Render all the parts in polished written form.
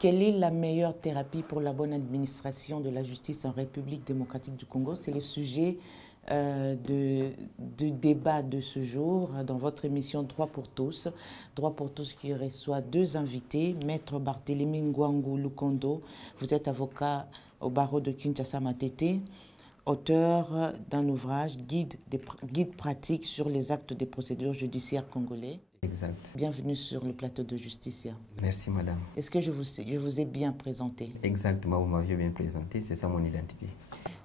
Quelle est la meilleure thérapie pour la bonne administration de la justice en République démocratique du Congo? C'est le sujet de débat de ce jour dans votre émission Droit pour tous. Droit pour tous qui reçoit deux invités. Maître Barthélémy Ngwangu Lukondo, vous êtes avocat au barreau de Kinshasa-Matete, auteur d'un ouvrage guide pratique sur les actes des procédures judiciaires congolais. Exact. Bienvenue sur le plateau de Justicia. Merci madame. Est-ce que je vous ai bien présenté? Exactement, vous m'aviez bien présenté, c'est ça mon identité.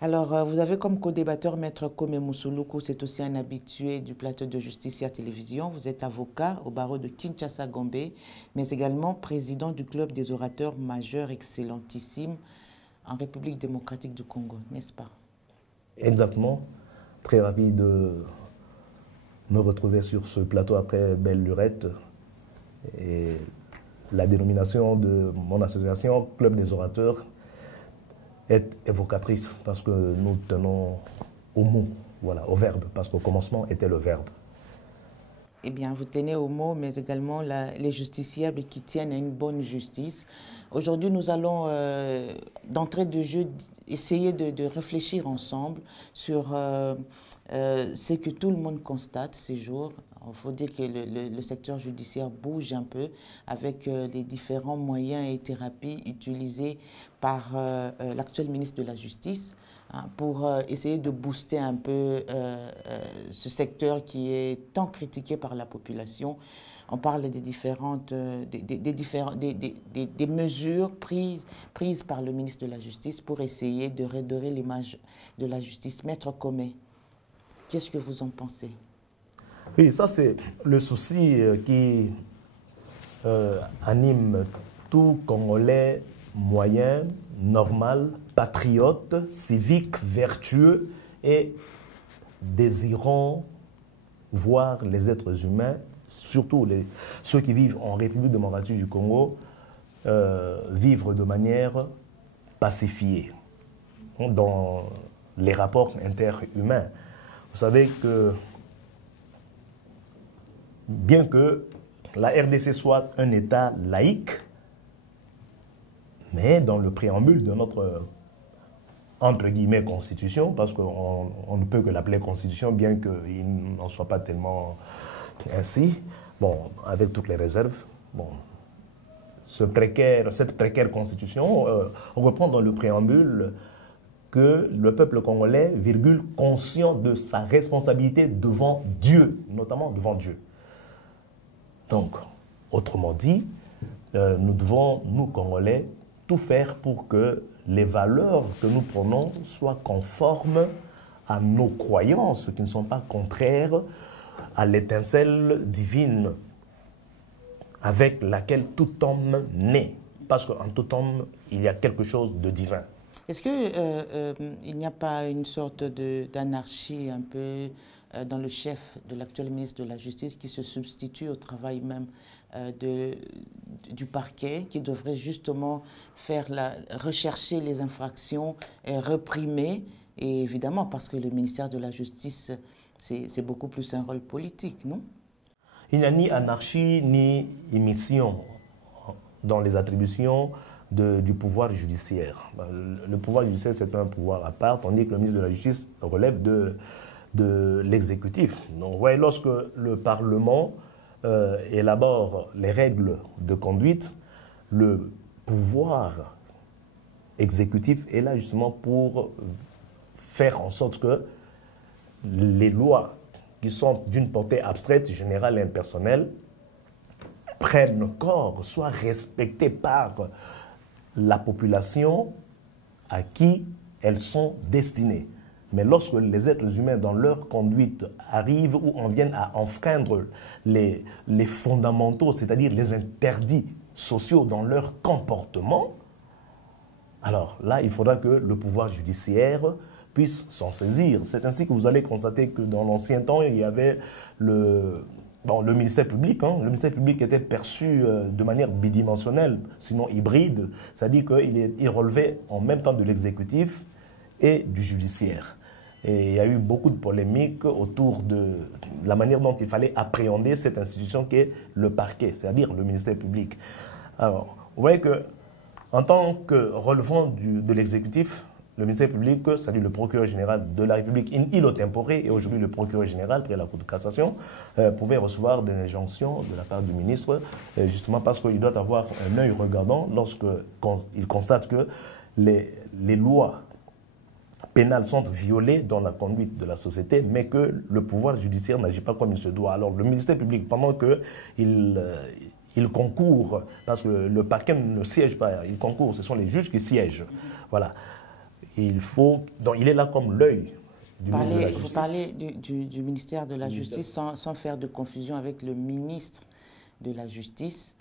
Alors, vous avez comme co-débatteur Maître Kome Musuluku, c'est aussi un habitué du plateau de Justicia Télévision. Vous êtes avocat au barreau de Kinshasa-Gombe, mais également président du club des orateurs majeurs excellentissimes en République démocratique du Congo, n'est-ce pas? Exactement. Très rapide de me retrouver sur ce plateau après belle lurette. Et la dénomination de mon association, Club des orateurs, est évocatrice parce que nous tenons au mot, voilà, au verbe, parce qu'au commencement était le verbe. Eh bien, vous tenez au mot, mais également les justiciables qui tiennent à une bonne justice. Aujourd'hui, nous allons, d'entrée de jeu, essayer de réfléchir ensemble sur ce que tout le monde constate ces jours. Il faut dire que le secteur judiciaire bouge un peu avec les différents moyens et thérapies utilisés par l'actuel ministre de la Justice pour essayer de booster un peu ce secteur qui est tant critiqué par la population. On parle des des mesures prises par le ministre de la Justice pour essayer de redorer l'image de la justice. Maître Kome, qu'est-ce que vous en pensez? Oui, ça c'est le souci qui anime tout Congolais moyen, normal, patriote, civique, vertueux et désirant voir les êtres humains, surtout ceux qui vivent en République démocratique du Congo, vivre de manière pacifiée dans les rapports interhumains. Vous savez que bien que la RDC soit un État laïque, mais dans le préambule de notre, entre guillemets, constitution, parce qu'on ne peut que l'appeler constitution, bien qu'il n'en soit pas tellement ainsi, bon, avec toutes les réserves, bon, cette précaire constitution, on reprend dans le préambule que le peuple congolais, virgule, conscient de sa responsabilité devant Dieu, notamment devant Dieu. Donc, autrement dit, nous devons, nous Congolais, tout faire pour que les valeurs que nous prenons soient conformes à nos croyances, qui ne sont pas contraires à l'étincelle divine avec laquelle tout homme naît. Parce qu'en tout homme, il y a quelque chose de divin. Est-ce qu'il n'y a pas une sorte d'anarchie un peu dans le chef de l'actuel ministre de la Justice qui se substitue au travail même du parquet, qui devrait justement rechercher les infractions et réprimer, et évidemment parce que le ministère de la Justice, c'est beaucoup plus un rôle politique, non? Il n'y a ni anarchie ni émission dans les attributions du pouvoir judiciaire. Le pouvoir judiciaire, c'est un pouvoir à part, tandis que le ministre de la Justice relève de l'exécutif. Donc, ouais, lorsque le Parlement élabore les règles de conduite, le pouvoir exécutif est là justement pour faire en sorte que les lois qui sont d'une portée abstraite, générale et impersonnelle prennent corps, soient respectées par la population à qui elles sont destinées. Mais lorsque les êtres humains, dans leur conduite, arrivent ou en viennent à enfreindre les fondamentaux, c'est-à-dire les interdits sociaux dans leur comportement, alors là, il faudra que le pouvoir judiciaire puisse s'en saisir. C'est ainsi que vous allez constater que dans l'ancien temps, il y avait le ministère public. Le ministère public était perçu de manière bidimensionnelle, sinon hybride, c'est-à-dire qu'il relevait en même temps de l'exécutif et du judiciaire. Et il y a eu beaucoup de polémiques autour de la manière dont il fallait appréhender cette institution qu'est le parquet, c'est-à-dire le ministère public. Alors, vous voyez que En tant que relevant de l'exécutif, le ministère public, c'est-à-dire le procureur général de la République in illo tempore, et aujourd'hui le procureur général près la Cour de cassation, pouvait recevoir des injonctions de la part du ministre, justement parce qu'il doit avoir un œil regardant lorsqu'il constate que les lois pénales sont violées dans la conduite de la société, mais que le pouvoir judiciaire n'agit pas comme il se doit. Alors le ministère public, pendant qu'il concourt, parce que le parquet ne siège pas, il concourt, ce sont les juges qui siègent. Voilà. Donc il est là comme l'œil du ministère de la Justice. Vous parlez du ministère de la Justice sans faire de confusion avec le ministre de la Justice.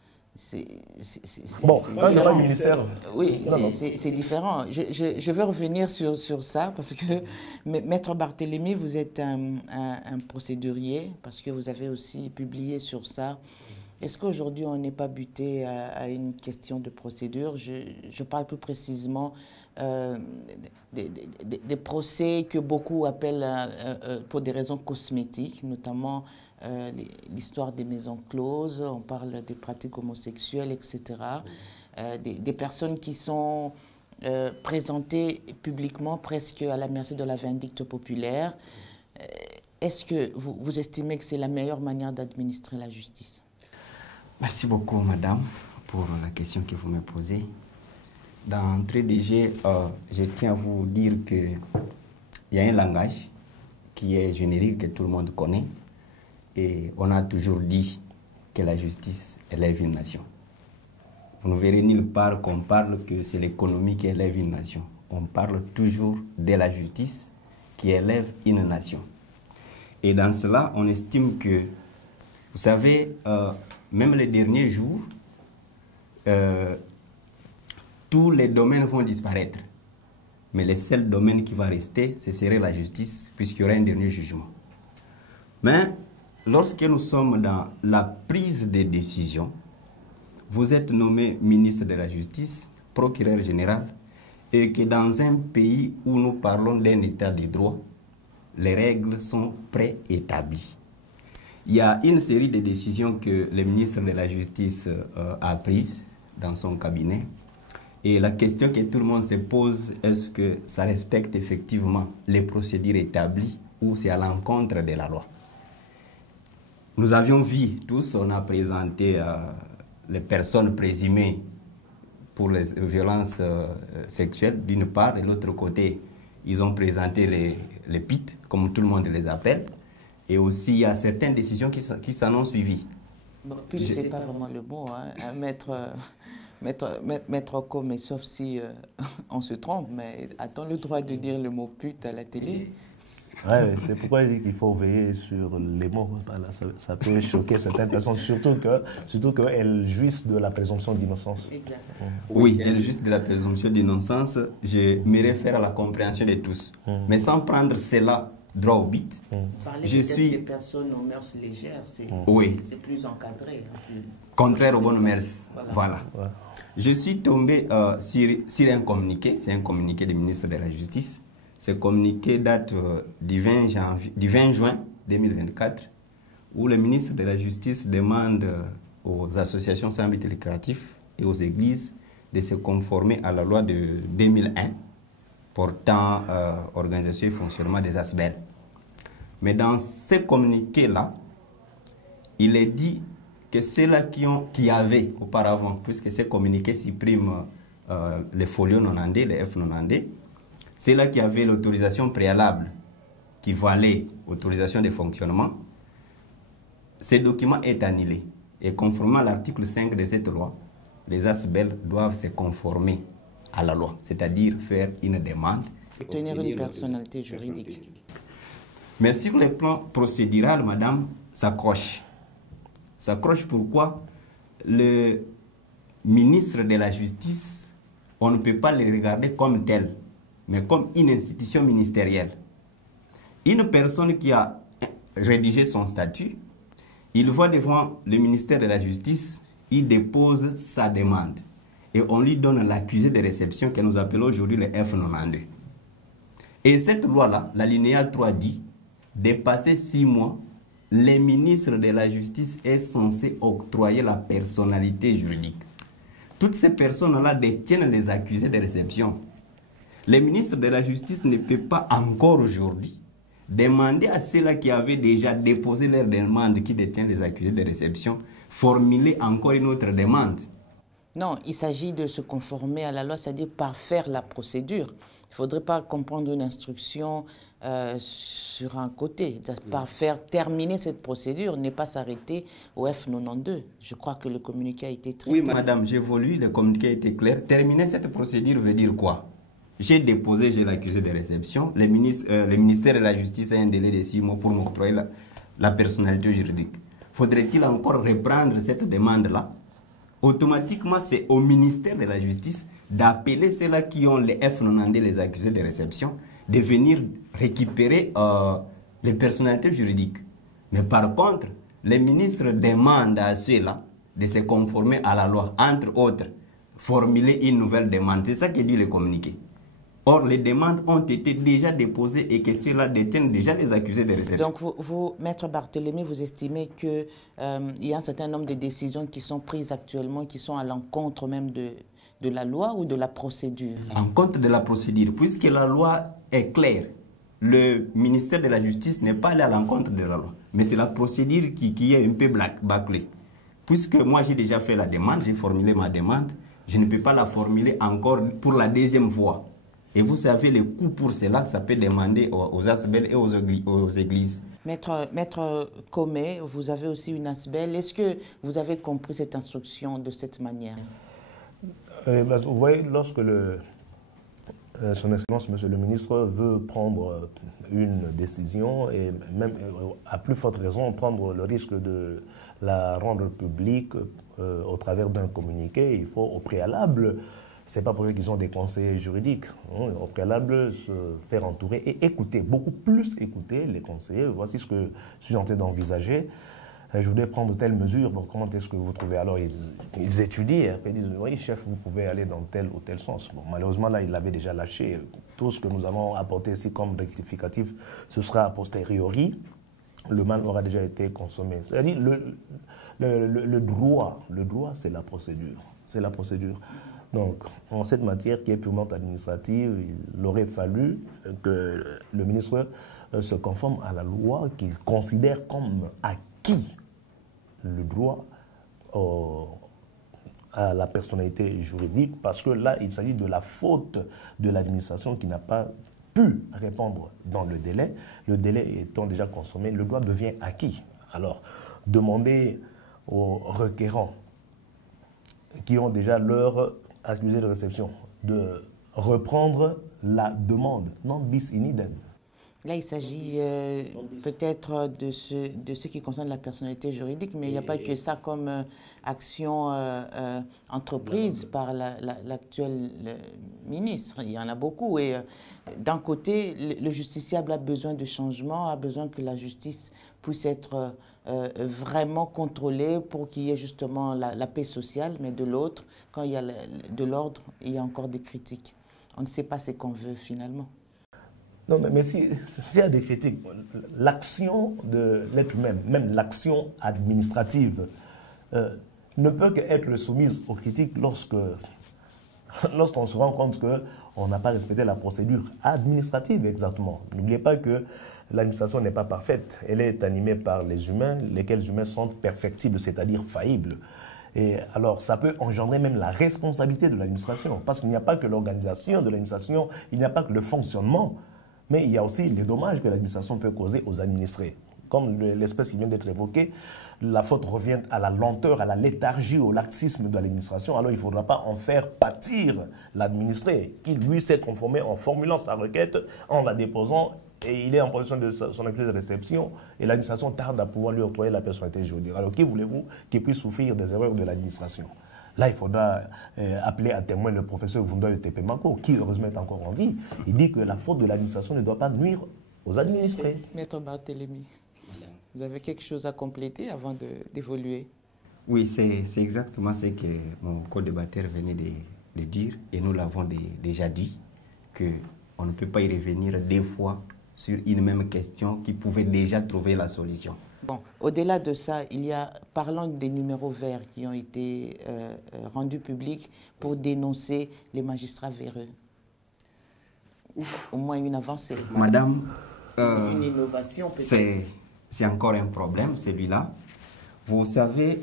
Bon, quand il y a un ministère... Oui, c'est différent. Je vais revenir sur ça parce que, Maître Barthélémy, vous êtes un procédurier parce que vous avez aussi publié sur ça. Est-ce qu'aujourd'hui, on n'est pas buté à une question de procédure? Je parle plus précisément des procès que beaucoup appellent pour des raisons cosmétiques, notamment l'histoire des maisons closes, on parle des pratiques homosexuelles, etc. Des personnes qui sont présentées publiquement presque à la merci de la vindicte populaire. Est-ce que vous estimez que c'est la meilleure manière d'administrer la justice? Merci beaucoup, madame, pour la question que vous me posez. D'entrée de jeu, je tiens à vous dire qu'il y a un langage qui est générique, que tout le monde connaît. Et on a toujours dit que la justice élève une nation. Vous ne verrez nulle part qu'on parle que c'est l'économie qui élève une nation. On parle toujours de la justice qui élève une nation. Et dans cela, on estime que, vous savez, même les derniers jours, tous les domaines vont disparaître. Mais le seul domaine qui va rester, ce serait la justice, puisqu'il y aura un dernier jugement. Mais lorsque nous sommes dans la prise de décision, vous êtes nommé ministre de la Justice, procureur général, et que dans un pays où nous parlons d'un état de droit, les règles sont préétablies. Il y a une série de décisions que le ministre de la Justice a prises dans son cabinet. Et la question que tout le monde se pose, est-ce que ça respecte effectivement les procédures établies ou c'est à l'encontre de la loi? Nous avions vu tous, on a présenté les personnes présumées pour les violences sexuelles d'une part, et de l'autre côté, ils ont présenté les PIT, comme tout le monde les appelle. Et aussi, il y a certaines décisions qui s'en ont suivi. Bon, puis ce n'est pas vraiment le mot, hein. Maître Okome, sauf si on se trompe, mais a-t-on le droit de dire le mot pute à la télé? Ouais, c'est pourquoi je dis qu'il faut veiller sur les mots. Voilà, ça peut choquer certaines personnes, surtout qu'elles jouissent de la présomption d'innocence. Exactement. Oui, elles jouissent de la présomption d'innocence. Je me réfère à la compréhension de tous. Mais sans prendre cela droit au but, je suis des personnes aux mœurs légères, c'est plus encadré. Contraire aux bonnes mœurs. Voilà. Ouais. Je suis tombé sur un communiqué, c'est un communiqué du ministre de la Justice. Ce communiqué date du 20 juin 2024, où le ministre de la Justice demande aux associations sans but lucratif et aux églises de se conformer à la loi de 2001 portant organisation et fonctionnement des ASBEL. Mais dans ce communiqué-là, il est dit que ceux-là qui avaient auparavant, puisque ce communiqué supprime les folios 90, les F90, ceux-là qui avaient l'autorisation préalable qui valait autorisation de fonctionnement, ce document est annulé. Et conformément à l'article 5 de cette loi, les ASBEL doivent se conformer à la loi, c'est-à-dire faire une demande. Obtenir une personnalité juridique. Mais sur le plan procédural, madame, ça croche. Ça croche pourquoi le ministre de la Justice, on ne peut pas le regarder comme tel, mais comme une institution ministérielle. Une personne qui a rédigé son statut, il va devant le ministère de la Justice, il dépose sa demande. Et on lui donne l'accusé de réception que nous appelons aujourd'hui le F92. Et cette loi-là, l'alinéa 3 dit, dépasser 6 mois, le ministre de la Justice est censé octroyer la personnalité juridique. Toutes ces personnes-là détiennent les accusés de réception. Les ministres de la Justice ne peuvent pas encore aujourd'hui demander à ceux-là qui avaient déjà déposé leur demande, qui détiennent les accusés de réception, formuler encore une autre demande. Non, il s'agit de se conformer à la loi, c'est-à-dire parfaire la procédure. Il ne faudrait pas comprendre une instruction sur un côté. Parfaire, terminer cette procédure, ne pas s'arrêter au F92. Je crois que le communiqué a été très clair. Oui, madame, j'ai voulu, le communiqué a été clair. Terminer cette procédure veut dire quoi? J'ai déposé, j'ai l'accusé de réception. Le ministère de la Justice a un délai de 6 mois pour m'octroyer la personnalité juridique. Faudrait-il encore reprendre cette demande-là? Automatiquement, c'est au ministère de la Justice d'appeler ceux-là qui ont les F90, les accusés de réception, de venir récupérer les personnalités juridiques. Mais par contre, les ministres demandent à ceux-là de se conformer à la loi, entre autres, formuler une nouvelle demande. C'est ça que dit le communiqué. Or, les demandes ont été déjà déposées et que ceux-là détiennent déjà les accusés de réception. Donc, vous Maître Barthélémy, vous estimez qu'il y a un certain nombre de décisions qui sont prises actuellement, qui sont à l'encontre même de la loi ou de la procédure? En compte de la procédure, puisque la loi est claire. Le ministère de la Justice n'est pas allé à l'encontre de la loi, mais c'est la procédure qui est un peu bâclée. Puisque moi, j'ai déjà fait la demande, j'ai formulé ma demande, je ne peux pas la formuler encore pour la deuxième fois. Et vous savez, le coût pour cela, ça peut demander aux ASBEL et aux églises. Maître Comé, vous avez aussi une ASBEL. Est-ce que vous avez compris cette instruction de cette manière? Vous voyez, lorsque Son Excellence, Monsieur le Ministre, veut prendre une décision et même, à plus forte raison, prendre le risque de la rendre publique au travers d'un communiqué, il faut au préalable, c'est pas pour eux qu'ils ont des conseillers juridiques, hein, au préalable se faire entourer et écouter, beaucoup plus écouter les conseillers. Voici ce que je suis en train d'envisager. Je voudrais prendre telle mesure, donc comment est-ce que vous trouvez? Alors ils étudient et après ils disent, oui chef, vous pouvez aller dans tel ou tel sens. Bon, malheureusement là, il l'avait déjà lâché. Tout ce que nous allons apporter ici comme rectificatif, ce sera a posteriori. Le mal aura déjà été consommé. C'est-à-dire le droit, c'est la procédure. C'est la procédure. Donc, en cette matière qui est purement administrative, il aurait fallu que le ministre se conforme à la loi qu'il considère comme acquis le droit à la personnalité juridique, parce que là, il s'agit de la faute de l'administration qui n'a pas pu répondre dans le délai étant déjà consommé, le droit devient acquis. Alors, demander aux requérants qui ont déjà leur accusé de réception de reprendre la demande, non bis in idem. Là, il s'agit peut-être de ce qui concerne la personnalité juridique, mais il n'y a pas que ça comme action entreprise par l'actuel ministre. Il y en a beaucoup. Et d'un côté, le justiciable a besoin de changement, a besoin que la justice puisse être vraiment contrôlée pour qu'il y ait justement la paix sociale. Mais de l'autre, quand il y a de l'ordre, il y a encore des critiques. On ne sait pas ce qu'on veut finalement. Non, mais s'il y a des critiques, l'action de l'être humain, même l'action administrative, ne peut qu'être soumise aux critiques lorsqu'on se rend compte qu'on n'a pas respecté la procédure administrative exactement. N'oubliez pas que l'administration n'est pas parfaite. Elle est animée par les humains, lesquels humains sont perfectibles, c'est-à-dire faillibles. Et alors, ça peut engendrer même la responsabilité de l'administration, parce qu'il n'y a pas que l'organisation de l'administration, il n'y a pas que le fonctionnement, mais il y a aussi les dommages que l'administration peut causer aux administrés. Comme l'espèce qui vient d'être évoquée, la faute revient à la lenteur, à la léthargie, au laxisme de l'administration. Alors il ne faudra pas en faire pâtir l'administré, qui lui s'est conformé en formulant sa requête, en la déposant, et il est en position de son accusé de réception, et l'administration tarde à pouvoir lui octroyer la personnalité juridique. Alors qui voulez-vous qu'il puisse souffrir des erreurs de l'administration? Là, il faudra appeler à témoin le professeur Vundoy Tepemako, qui heureusement est encore en vie. Il dit que la faute de l'administration ne doit pas nuire aux administrés. Maître Barthélémy, vous avez quelque chose à compléter avant d'évoluer? Oui, c'est exactement ce que mon co-débatteur venait de dire, et nous l'avons déjà dit, qu'on ne peut pas y revenir deux fois sur une même question qui pouvait déjà trouver la solution. Bon, au-delà de ça, parlons des numéros verts qui ont été rendus publics pour dénoncer les magistrats véreux. Au moins une avancée. Madame, une innovation peut-être. C'est encore un problème, celui-là. Vous savez,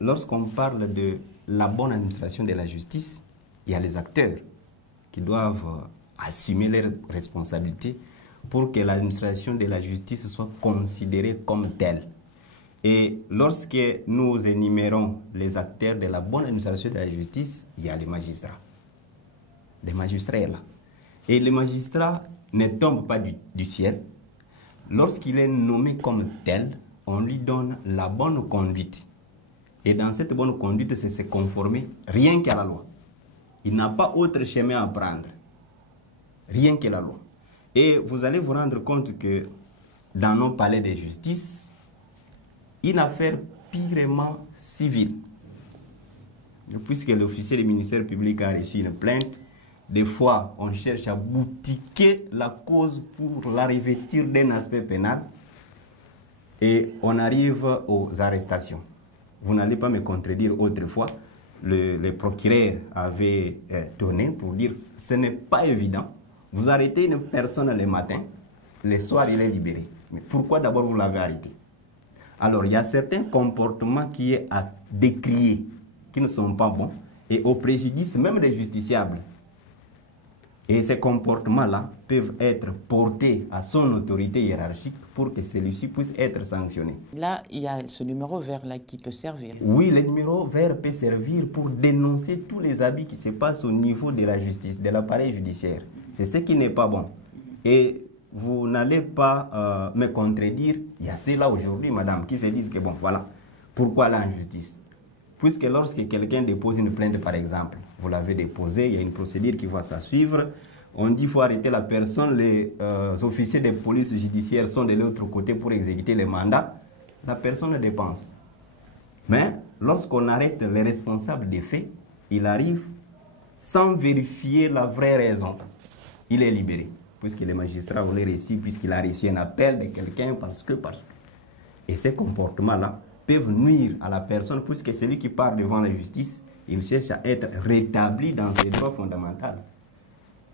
lorsqu'on parle de la bonne administration de la justice, il y a les acteurs qui doivent assumer leurs responsabilités pour que l'administration de la justice soit considérée comme telle. Et lorsque nous énumérons les acteurs de la bonne administration de la justice, il y a les magistrats. Les magistrats là. Et les magistrats ne tombent pas du ciel. Lorsqu'il est nommé comme tel, on lui donne la bonne conduite. Et dans cette bonne conduite, c'est se conformer rien qu'à la loi. Il n'a pas autre chemin à prendre. Rien que la loi. Et vous allez vous rendre compte que dans nos palais de justice, une affaire purement civile, puisque l'officier du ministère public a reçu une plainte, des fois on cherche à boutiquer la cause pour la revêtir d'un aspect pénal et on arrive aux arrestations. Vous n'allez pas me contredire, autrefois, le procureur avait donné pour dire ce n'est pas évident. Vous arrêtez une personne le matin, le soir il est libéré. Mais pourquoi d'abord vous l'avez arrêté? Alors il y a certains comportements qui est à décrier, qui ne sont pas bons, et au préjudice même des justiciables. Et ces comportements-là peuvent être portés à son autorité hiérarchique pour que celui-ci puisse être sanctionné. Là, il y a ce numéro vert-là qui peut servir. Oui, le numéro vert peut servir pour dénoncer tous les abus qui se passent au niveau de la justice, de l'appareil judiciaire. C'est ce qui n'est pas bon. Et vous n'allez pas me contredire, il y a ceux-là aujourd'hui, madame, qui se disent que bon, voilà, pourquoi l'injustice? Puisque lorsque quelqu'un dépose une plainte, par exemple, vous l'avez déposée, il y a une procédure qui va s'assuivre, on dit qu'il faut arrêter la personne, les officiers de police judiciaire sont de l'autre côté pour exécuter les mandats, la personne dépense. Mais lorsqu'on arrête les responsables des faits, il arrive sans vérifier la vraie raison. Il est libéré, puisque les magistrats ont les récits, puisqu'il a reçu un appel de quelqu'un, parce que. Et ces comportements-là peuvent nuire à la personne, puisque celui qui part devant la justice, il cherche à être rétabli dans ses droits fondamentaux.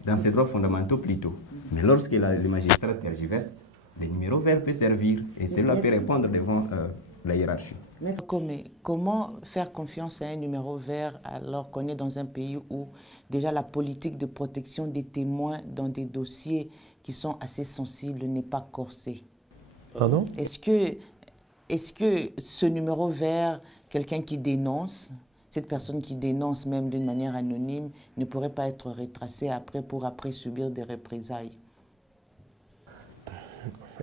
Dans ses droits fondamentaux plutôt. Mais lorsque les magistrats tergiversent, le numéro vert peut servir et cela peut répondre devant la hiérarchie. Maître Komé, comment faire confiance à un numéro vert alors qu'on est dans un pays où déjà la politique de protection des témoins dans des dossiers qui sont assez sensibles n'est pas corsée? Pardon? Est-ce que ce numéro vert, quelqu'un qui dénonce, cette personne qui dénonce même d'une manière anonyme, ne pourrait pas être retracée après pour après subir des représailles?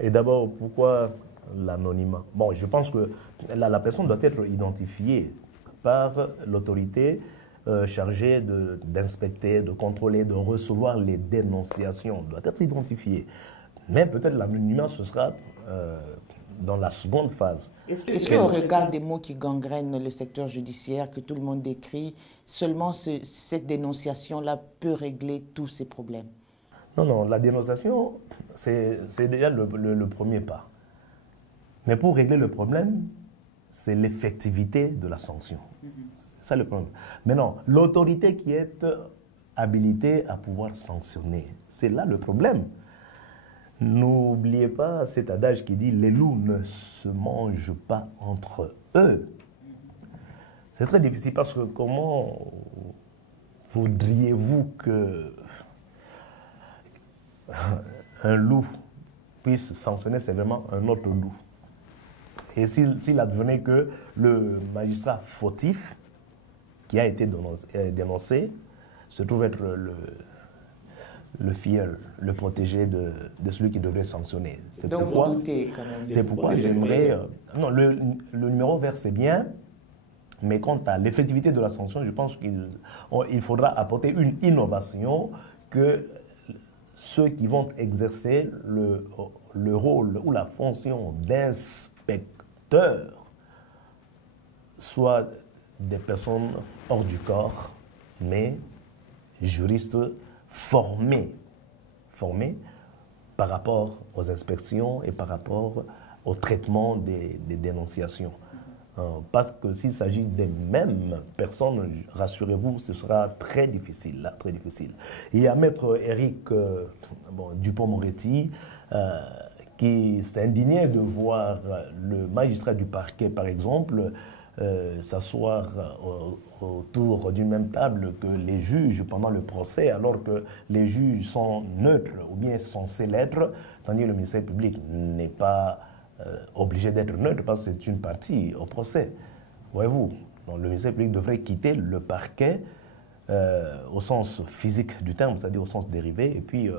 Et d'abord, pourquoi l'anonymat? Bon, je pense que la personne doit être identifiée par l'autorité chargée d'inspecter, de contrôler, de recevoir les dénonciations, doit être identifiée. Mais peut-être l'anonymat, ce sera dans la seconde phase. Est-ce qu'au regard des mots qui gangrènent le secteur judiciaire, que tout le monde décrit, seulement cette dénonciation-là peut régler tous ces problèmes? Non, non, la dénonciation, c'est déjà le premier pas. Mais pour régler le problème, c'est l'effectivité de la sanction. C'est ça le problème. Maintenant, l'autorité qui est habilitée à pouvoir sanctionner, c'est là le problème. N'oubliez pas cet adage qui dit « les loups ne se mangent pas entre eux ». C'est très difficile parce que comment voudriez-vous que un loup puisse sanctionner sévèrement un autre loup? Et s'il advenait que le magistrat fautif qui a été dénoncé se trouve être le filleul, le protégé de celui qui devrait sanctionner. Donc vous doutez quand même. C'est pourquoi j'aimerais... non, le numéro vert, c'est bien, mais quant à l'effectivité de la sanction, je pense qu'il faudra apporter une innovation que ceux qui vont exercer le rôle ou la fonction d'inspecteur soient des personnes hors du corps, mais juristes formés par rapport aux inspections et par rapport au traitement des dénonciations. Parce que s'il s'agit des mêmes personnes, rassurez-vous, ce sera très difficile, là, très difficile. Il y a Maître Éric Dupond-Moretti qui s'est indigné de voir le magistrat du parquet, par exemple, s'asseoir autour d'une même table que les juges pendant le procès, alors que les juges sont neutres ou bien censés l'être, tandis que le ministère public n'est pas obligé d'être neutre parce que c'est une partie au procès. Voyez-vous, donc le ministère public devrait quitter le parquet au sens physique du terme, c'est-à-dire au sens dérivé, et puis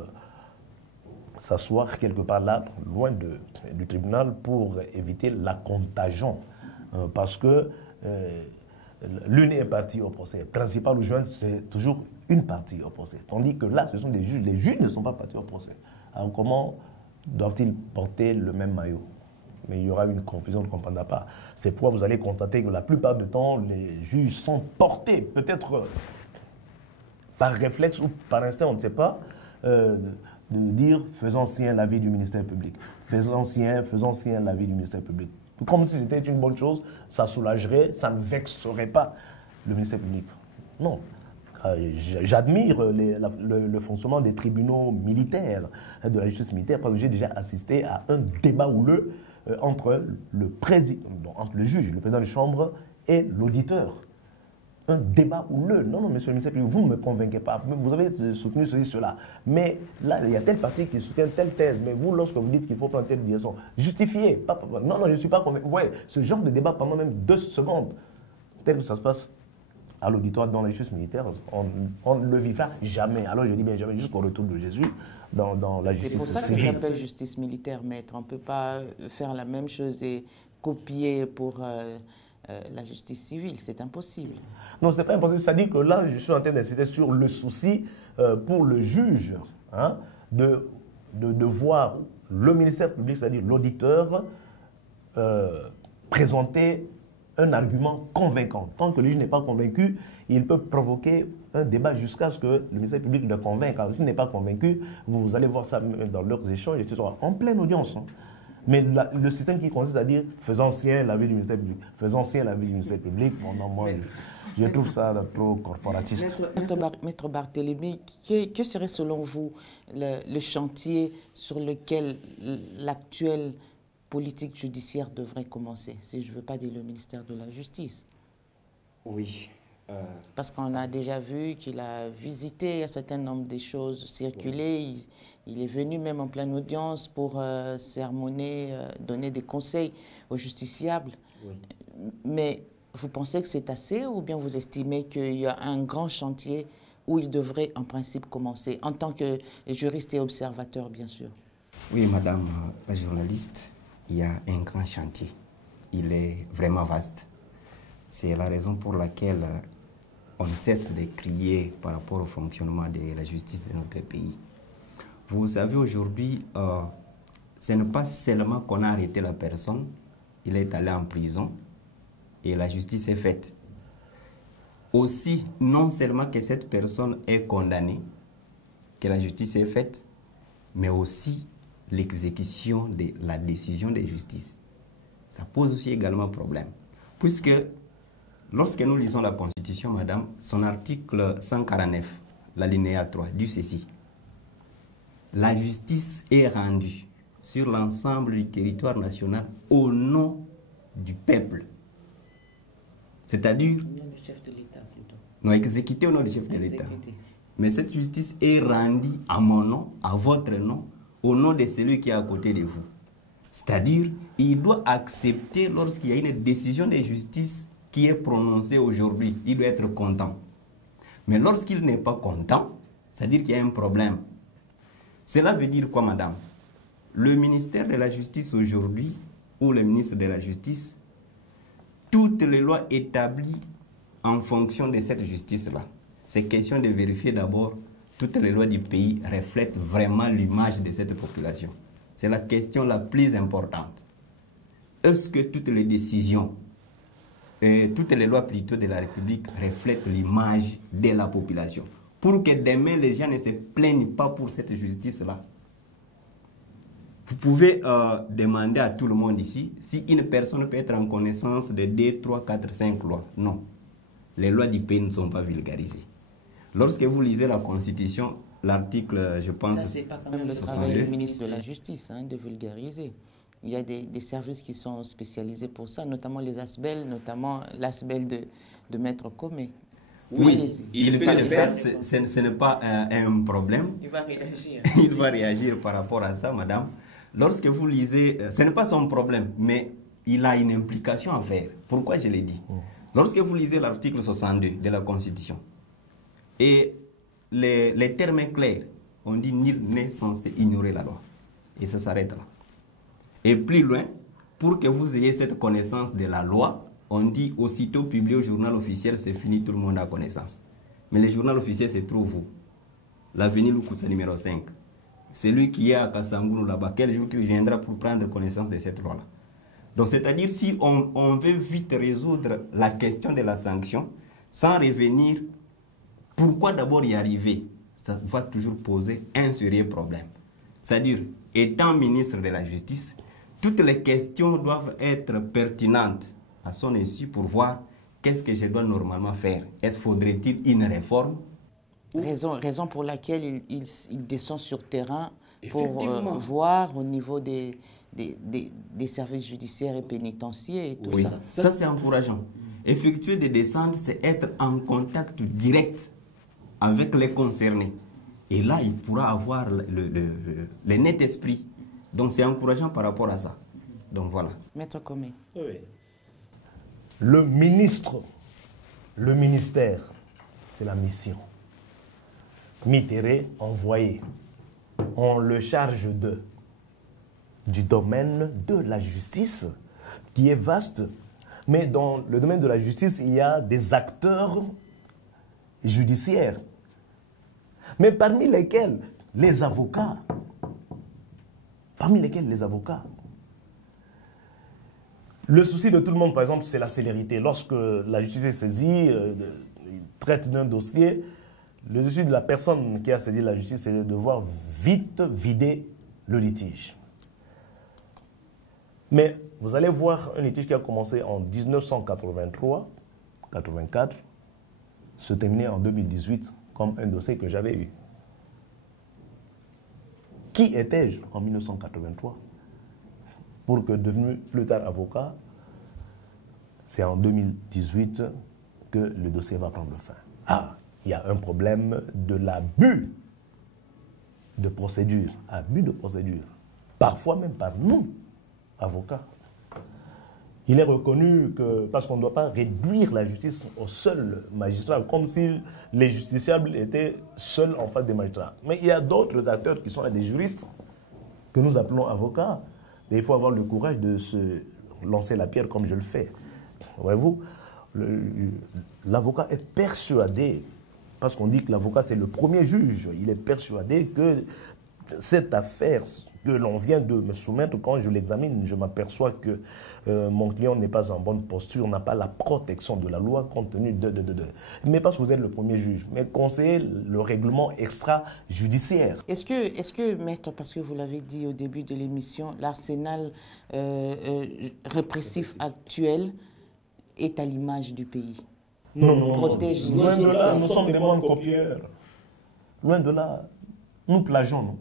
s'asseoir quelque part là, loin du tribunal, pour éviter la contagion. Parce que l'une est partie au procès. Principal ou jointe, c'est toujours une partie au procès. Tandis que là, ce sont des juges. Les juges ne sont pas partis au procès. Alors comment doivent-ils porter le même maillot? Mais il y aura une confusion, on ne comprendra pas. C'est pourquoi vous allez constater que la plupart du temps, les juges sont portés, peut-être par réflexe ou par instinct, on ne sait pas, de dire faisons sien l'avis du ministère public. Faisons sien l'avis du ministère public. Comme si c'était une bonne chose, ça soulagerait, ça ne vexerait pas le ministère public. Non. J'admire le fonctionnement des tribunaux militaires, de la justice militaire, parce que j'ai déjà assisté à un débat houleux entre le juge, le président de chambre, et l'auditeur. Un débat houleux. Non, non, monsieur le ministre, vous ne me convainquez pas. Vous avez soutenu ceci, cela. Mais là, il y a tel parti qui soutient telle thèse. Mais vous, lorsque vous dites qu'il faut prendre telle direction, justifiez. Non, non, je ne suis pas convaincu. Vous voyez, ce genre de débat pendant même 2 secondes, tel que ça se passe à l'auditoire dans la justice militaire, on ne le vivra jamais. Alors je dis bien jamais, jusqu'au retour de Jésus dans la justice civile. C'est pour ça que j'appelle justice militaire, maître. On ne peut pas faire la même chose et copier pour la justice civile. C'est impossible. Non, ce n'est pas impossible. C'est-à-dire que là, je suis en train d'insister sur le souci pour le juge de voir le ministère public, c'est-à-dire l'auditeur, présenter un argument convaincant. Tant que le juge n'est pas convaincu, il peut provoquer un débat jusqu'à ce que le ministère public le convainque. Alors, s'il n'est pas convaincu, vous allez voir ça dans leurs échanges, etc. En pleine audience. Mais le système qui consiste à dire faisons sien l'avis du ministère public, faisons sien l'avis du ministère public, moi, je trouve ça trop corporatiste. Maître Barthélémy, que serait selon vous le chantier sur lequel l'actuelle politique judiciaire devrait commencer, si je ne veux pas dire le ministère de la Justice? Oui. Parce qu'on a déjà vu qu'il a visité un certain nombre de choses circuler. Oui. Il est venu même en pleine audience pour sermonner, donner des conseils aux justiciables. Oui. Mais vous pensez que c'est assez ou bien vous estimez qu'il y a un grand chantier où il devrait en principe commencer, en tant que juriste et observateur, bien sûr? Oui, madame la journaliste, il y a un grand chantier. Il est vraiment vaste. C'est la raison pour laquelle on ne cesse de crier par rapport au fonctionnement de la justice de notre pays. Vous savez, aujourd'hui, ce n'est pas seulement qu'on a arrêté la personne, il est allé en prison et la justice est faite. Aussi, non seulement que cette personne est condamnée, que la justice est faite, mais aussi l'exécution de la décision de justice. Ça pose aussi également problème. Puisque lorsque nous lisons la Constitution, madame, son article 149, l'alinéa 3, dit ceci. La justice est rendue sur l'ensemble du territoire national au nom du peuple. C'est-à-dire... Au nom du chef de l'État, plutôt. Non, exécutée au nom du chef de l'État. Mais cette justice est rendue à mon nom, à votre nom, au nom de celui qui est à côté de vous. C'est-à-dire, il doit accepter lorsqu'il y a une décision de justice qui est prononcée aujourd'hui, il doit être content. Mais lorsqu'il n'est pas content, c'est-à-dire qu'il y a un problème. Cela veut dire quoi, madame? Le ministère de la Justice aujourd'hui, ou le ministre de la Justice, toutes les lois établies en fonction de cette justice-là. C'est question de vérifier d'abord toutes les lois du pays reflètent vraiment l'image de cette population. C'est la question la plus importante. Est-ce que toutes les décisions, toutes les lois plutôt de la République reflètent l'image de la population? Pour que demain les gens ne se plaignent pas pour cette justice-là. Vous pouvez demander à tout le monde ici si une personne peut être en connaissance de 2, 3, 4, 5 lois. Non. Les lois du pays ne sont pas vulgarisées. Lorsque vous lisez la Constitution, l'article, je pense... Ça, c'est pas quand même le travail du ministre de la Justice, hein, de vulgariser. Il y a des services qui sont spécialisés pour ça, notamment les ASBEL, notamment l'ASBEL de Maître Comé. Oui, il peut le faire, ce n'est pas un problème. Il va réagir. Il va réagir par rapport à ça, madame. Lorsque vous lisez, ce n'est pas son problème, mais il a une implication à faire. Pourquoi je l'ai dit? Lorsque vous lisez l'article 62 de la Constitution, et les termes clairs, on dit nul n'est censé ignorer la loi. Et ça s'arrête là. Et plus loin, pour que vous ayez cette connaissance de la loi, on dit aussitôt publié au journal officiel, c'est fini, tout le monde a connaissance. Mais le journal officiel se trouve où? L'avenue Lukusa numéro 5. Celui qui est à Kassangounou là-bas, quel jour il viendra pour prendre connaissance de cette loi-là? Donc c'est-à-dire si on veut vite résoudre la question de la sanction, sans revenir, pourquoi d'abord y arriver? Ça va toujours poser un sérieux problème. C'est-à-dire, étant ministre de la Justice, toutes les questions doivent être pertinentes à son insu pour voir qu'est-ce que je dois normalement faire. Est-ce faudrait-il une réforme? Raison pour laquelle il descend sur terrain pour voir au niveau des services judiciaires et pénitentiaires et tout ça. Ça c'est encourageant. Effectuer des descentes, c'est être en contact direct avec les concernés. Et là, il pourra avoir le net esprit. Donc c'est encourageant par rapport à ça. Donc voilà. Maître Comé. Oui. Le ministère, c'est la mission. Mitterrand envoyé. On le charge du domaine de la justice, qui est vaste. Mais dans le domaine de la justice, il y a des acteurs judiciaires. Mais parmi lesquels les avocats. Le souci de tout le monde, par exemple, c'est la célérité. Lorsque la justice est saisie, traite d'un dossier, le souci de la personne qui a saisi la justice, c'est de devoir vite vider le litige. Mais vous allez voir un litige qui a commencé en 1983-84, se terminer en 2018 comme un dossier que j'avais eu. Qui étais-je en 1983? Pour que devenu plus tard avocat, c'est en 2018 que le dossier va prendre fin. Ah, il y a un problème de l'abus de procédure. Abus de procédure. Parfois même par nous, avocats. Il est reconnu que, parce qu'on ne doit pas réduire la justice au seul magistrat, comme si les justiciables étaient seuls en face des magistrats. Mais il y a d'autres acteurs qui sont là, des juristes, que nous appelons avocats. Et il faut avoir le courage de se lancer la pierre comme je le fais. Voyez-vous, l'avocat est persuadé, parce qu'on dit que l'avocat c'est le premier juge, il est persuadé que cette affaire que l'on vient de me soumettre, quand je l'examine, je m'aperçois que mon client n'est pas en bonne posture, n'a pas la protection de la loi compte tenu de. Mais parce que vous êtes le premier juge, mais conseillez le règlement extrajudiciaire. Est-ce que, maître, parce que vous l'avez dit au début de l'émission, l'arsenal répressif actuel est à l'image du pays? Non. Protège les Loin de là, justiciables. nous sommes des bons copieurs. Loin de là, nous plageons, non?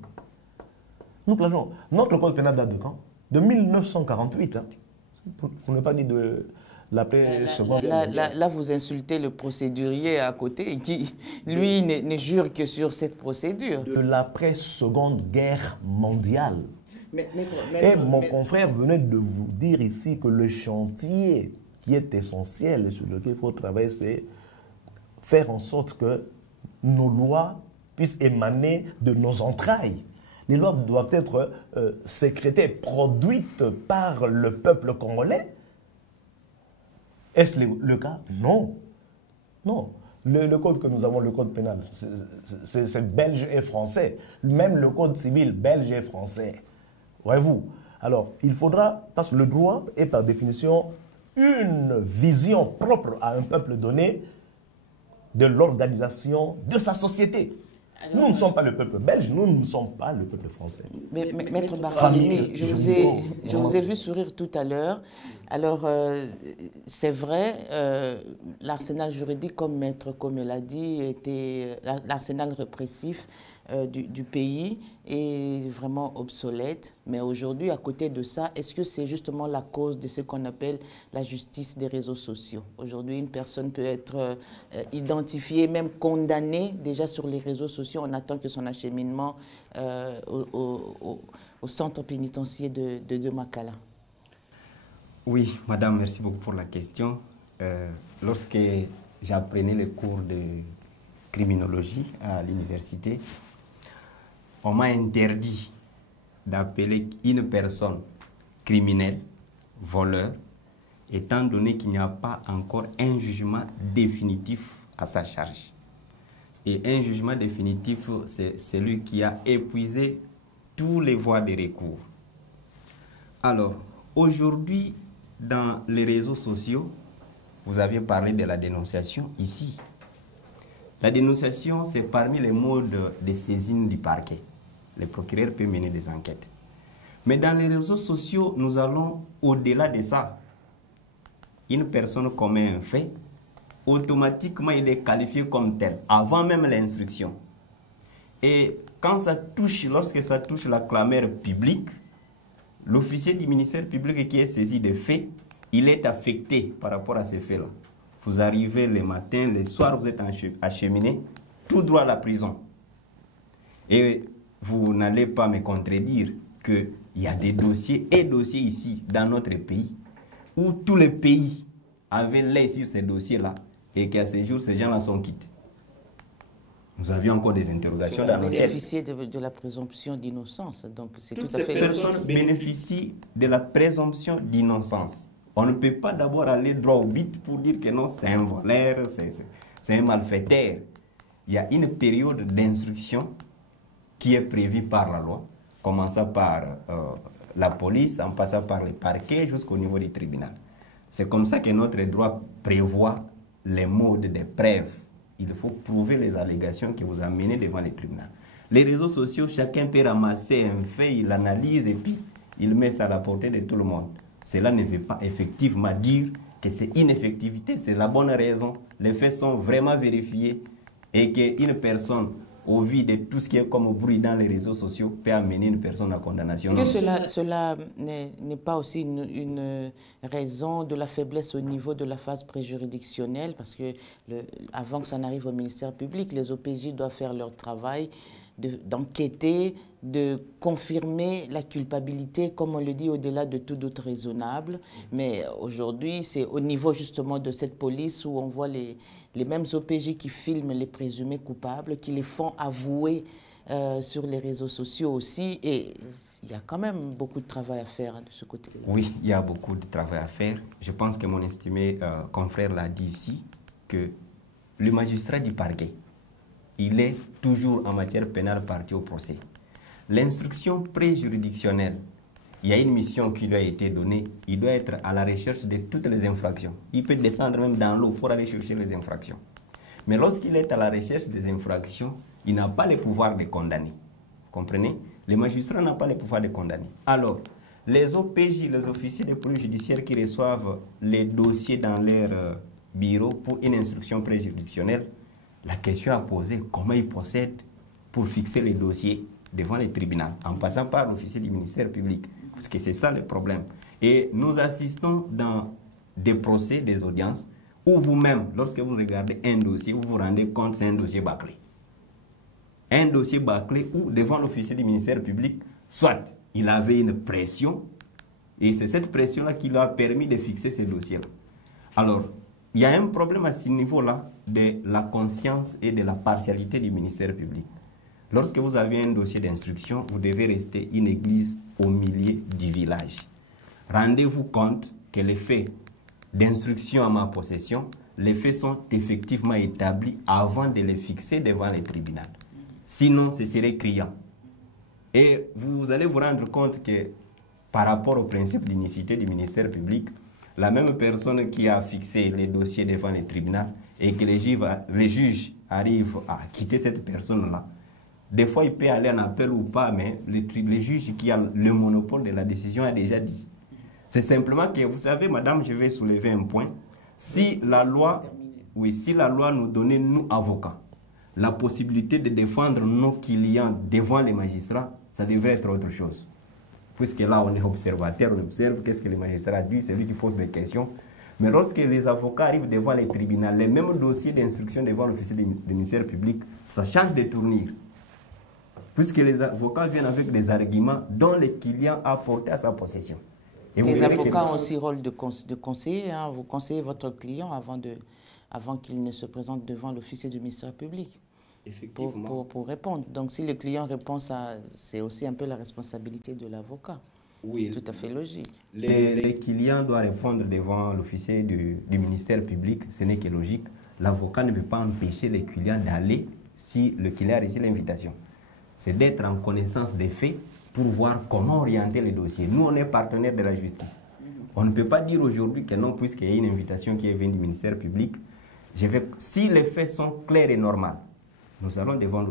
Nous plageons. Notre code pénal date de quand? De 1948, hein, pour ne pas dire de l'après-seconde. Là, vous insultez le procédurier à côté qui, lui, ne jure que sur cette procédure. De l'après-seconde guerre mondiale. Et mon confrère venait de vous dire ici que le chantier qui est essentiel et sur lequel il faut travailler, c'est faire en sorte que nos lois puissent émaner de nos entrailles. Les lois doivent être sécrétées, produites par le peuple congolais. Est-ce le cas? Non. Non. Le code que nous avons, le code pénal, c'est belge et français. Même le code civil, belge et français. Voyez-vous? Alors, il faudra, parce que le droit est par définition une vision propre à un peuple donné de l'organisation de sa société. Alors, nous ne sommes pas le peuple belge, nous ne sommes pas le peuple français. Mais Maître Barthélémy, je vous ai vu sourire tout à l'heure. Alors, c'est vrai, l'arsenal juridique, comme Maître Comme l'a dit, était l'arsenal répressif du pays est vraiment obsolète. Mais aujourd'hui, à côté de ça, est-ce que c'est justement la cause de ce qu'on appelle la justice des réseaux sociaux? Aujourd'hui, une personne peut être identifiée, même condamnée déjà sur les réseaux sociaux. On attend que son acheminement au centre pénitentiaire de Makala. Oui, madame, merci beaucoup pour la question. Lorsque j'apprenais les cours de criminologie à l'université, on m'a interdit d'appeler une personne criminelle, voleur, étant donné qu'il n'y a pas encore un jugement définitif à sa charge. Et un jugement définitif, c'est celui qui a épuisé tous les voies de recours. Alors, aujourd'hui, dans les réseaux sociaux, vous avez parlé de la dénonciation ici. La dénonciation, c'est parmi les modes de saisine du parquet. Le procureur peut mener des enquêtes. Mais dans les réseaux sociaux, nous allons au-delà de ça. Une personne commet un fait, automatiquement il est qualifié comme tel, avant même l'instruction. Et quand ça touche, lorsque ça touche la clameur publique, l'officier du ministère public qui est saisi des faits, il est affecté par rapport à ces faits-là. Vous arrivez le matin, le soir, vous êtes acheminé tout droit à la prison. Et vous n'allez pas me contredire qu'il y a des dossiers et dossiers ici, dans notre pays, où tous les pays avaient l'œil sur ces dossiers-là et qu'à ce jour, ces gens-là sont quittés. Nous avions encore des interrogations dans notre tête. Bénéficier de la présomption d'innocence. Donc, c'est tout à fait logique. Toutes ces personnes bénéficient de la présomption d'innocence. On ne peut pas d'abord aller droit au but pour dire que non, c'est un voleur, c'est un malfaiteur. Il y a une période d'instruction qui est prévue par la loi, commençant par la police, en passant par les parquets jusqu'au niveau du tribunal. C'est comme ça que notre droit prévoit les modes de preuve. Il faut prouver les allégations que vous amenez devant les tribunaux. Les réseaux sociaux, chacun peut ramasser un fait, il l'analyse et puis il met ça à la portée de tout le monde. Cela ne veut pas effectivement dire que c'est ineffectivité, c'est la bonne raison. Les faits sont vraiment vérifiés et qu'une personne, au vu de tout ce qui est comme bruit dans les réseaux sociaux, peut amener une personne à condamnation. Que cela n'est pas aussi une raison de la faiblesse au niveau de la phase préjuridictionnelle, parce que avant que ça n'arrive au ministère public, les OPJ doivent faire leur travail d'enquêter, de confirmer la culpabilité, comme on le dit, au-delà de tout doute raisonnable. Mais aujourd'hui, c'est au niveau justement de cette police où on voit les mêmes OPJ qui filment les présumés coupables, qui les font avouer sur les réseaux sociaux aussi. Et il y a quand même beaucoup de travail à faire de ce côté-là. Oui, il y a beaucoup de travail à faire. Je pense que mon estimé confrère l'a dit ici, que le magistrat du parquet, il est toujours en matière pénale partie au procès. L'instruction préjuridictionnelle, il y a une mission qui lui a été donnée, il doit être à la recherche de toutes les infractions. Il peut descendre même dans l'eau pour aller chercher les infractions. Mais lorsqu'il est à la recherche des infractions, il n'a pas le pouvoir de condamner. Comprenez? Les magistrats n'ont pas le pouvoir de condamner. Alors, les OPJ, les officiers de police judiciaire qui reçoivent les dossiers dans leur bureau pour une instruction préjuridictionnelle, la question à poser, comment ils procèdent pour fixer les dossiers devant les tribunaux, en passant par l'officier du ministère public. Parce que c'est ça le problème. Et nous assistons dans des procès, des audiences, où vous-même, lorsque vous regardez un dossier, vous vous rendez compte que c'est un dossier bâclé. Un dossier bâclé où, devant l'officier du ministère public, soit il avait une pression, et c'est cette pression-là qui lui a permis de fixer ces dossiers-là. Alors, il y a un problème à ce niveau-là de la conscience et de la partialité du ministère public. Lorsque vous avez un dossier d'instruction, vous devez rester une église au milieu du village. Rendez-vous compte que les faits d'instruction à ma possession, les faits sont effectivement établis avant de les fixer devant les tribunaux. Sinon, ce serait criant. Et vous allez vous rendre compte que par rapport au principe d'unicité du ministère public, la même personne qui a fixé les dossiers devant les tribunaux et que les juges arrivent à quitter cette personne-là, Des fois, il peut aller en appel ou pas, mais le juge qui a le monopole de la décision a déjà dit. C'est simplement que, vous savez, madame, je vais soulever un point. Si la loi, si la loi nous donnait, nous, avocats, la possibilité de défendre nos clients devant les magistrats, ça devrait être autre chose. Puisque là, on est observateur, on observe qu'est-ce que les magistrats disent, c'est lui qui pose des questions. Mais lorsque les avocats arrivent devant les tribunaux, les mêmes dossiers d'instruction devant l'officier du ministère public, ça change de tournure. Puisque les avocats viennent avec des arguments dont le client a porté à sa possession. Et les avocats ont aussi rôle de conseiller. Hein. Vous conseillez votre client avant qu'il ne se présente devant l'officier du ministère public. Effectivement. Pour répondre. Donc si le client répond, c'est aussi un peu la responsabilité de l'avocat. Oui. Tout à fait logique. Les clients doivent répondre devant l'officier du ministère public. Ce n'est que logique. L'avocat ne peut pas empêcher les clients d'aller si le client a reçu l'invitation. C'est d'être en connaissance des faits pour voir comment orienter les dossiers. Nous, on est partenaires de la justice. On ne peut pas dire aujourd'hui que non, puisqu'il y a une invitation qui est venue du ministère public. Si les faits sont clairs et normaux, nous allons devant